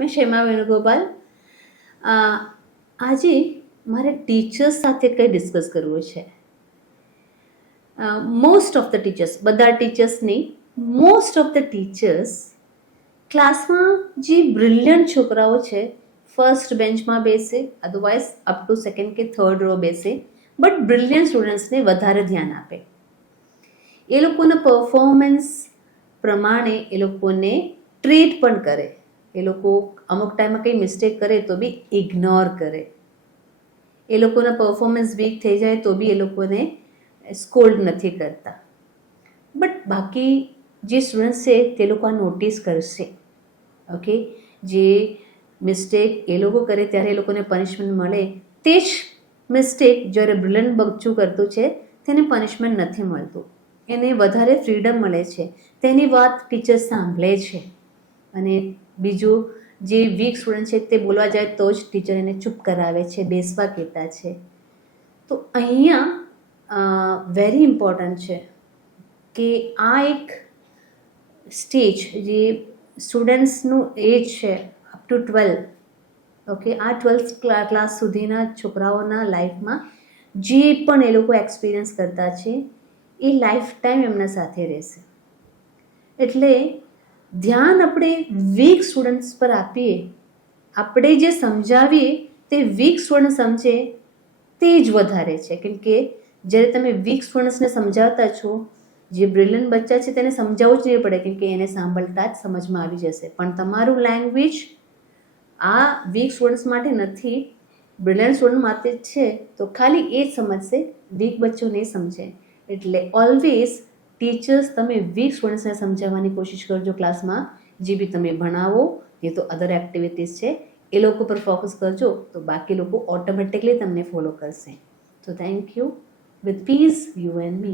મેં ક્ષેમા વેણુગોપાલ. આજે મારે ટીચર્સ સાથે કંઈ ડિસ્કસ કરવું છે. મોસ્ટ ઓફ ધ ટીચર્સ, બધા ટીચર્સ નહીં, મોસ્ટ ઓફ ધ ટીચર્સ ક્લાસમાં જે બ્રિલિયન્ટ છોકરાઓ છે ફર્સ્ટ બેન્ચમાં બેસે, અધરવાઇઝ અપ ટુ સેકન્ડ કે થર્ડ રો બેસે, બટ બ્રિલિયન્ટ સ્ટુડન્ટ્સને વધારે ધ્યાન આપે. એ લોકોના પરફોર્મન્સ પ્રમાણે એ લોકોને ટ્રીટ પણ કરે. એ લોકો અમુક ટાઈમમાં કંઈ મિસ્ટેક કરે તો બી ઇગ્નોર કરે. એ લોકોના પરફોર્મન્સ વીક થઈ જાય તો બી એ લોકોને સ્કોલ્ડ નથી કરતા. બટ બાકી જે સ્ટુડન્ટ્સ છે તે લોકો આ નોટિસ કરશે. ઓકે, જે મિસ્ટેક એ લોકો કરે ત્યારે એ લોકોને પનિશમેન્ટ મળે, તે જ મિસ્ટેક જ્યારે બ્રિલિયન્ટ બચ્ચું કરતું છે તેને પનિશમેન્ટ નથી મળતું. એને વધારે ફ્રીડમ મળે છે, તેની વાત ટીચર સાંભળે છે. અને બીજું, જે વીક સ્ટુડન્ટ છે તે બોલવા જાય તો જ ટીચર એને ચૂપ કરાવે છે, બેસવા કહેતા છે. તો અહીંયા વેરી ઇમ્પોર્ટન્ટ છે કે આ એક સ્ટેજ જે સ્ટુડન્ટ્સનું એજ છે અપ ટુ 12, ઓકે, આ 12th ક્લાસ સુધીના છોકરાઓના લાઈફમાં જે પણ એ લોકો એક્સપિરિયન્સ કરતા છે એ લાઈફ ટાઈમ એમના સાથે રહેશે. એટલે ધ્યાન આપણે વીક સ્ટુડન્ટ્સ પર આપીએ, આપણે જે સમજાવીએ તે વીક સ્ટુડન્ટ સમજે તે જ વધારે છે. કેમ કે જ્યારે તમે વીક સ્ટુડન્ટ્સને સમજાવતા છો, જે બ્રિલિયન્ટ બચ્ચા છે તેને સમજાવવું જ નહીં પડે, કેમ કે એને સાંભળતા જ સમજમાં આવી જશે. પણ તમારું લેંગ્વેજ આ વીક સ્ટુડન્ટ્સ માટે નથી, બ્રિલિયન્ટ સ્ટુડન્ટ માટે જ છે, તો ખાલી એ જ સમજશે, વીક બચ્ચો નહીં સમજે. એટલે ઓલવેઝ ટીચર્સ તમે વીક સ્ટુડન્ટ્સને સમજાવવાની કોશિશ કરજો. ક્લાસમાં જે બી તમે ભણાવો, એ તો અધર એક્ટિવિટીઝ છે, એ લોકો પર ફોકસ કરજો, તો બાકી લોકો ઓટોમેટિકલી તમને ફોલો કરશે. તો thank you. With peace, you and me.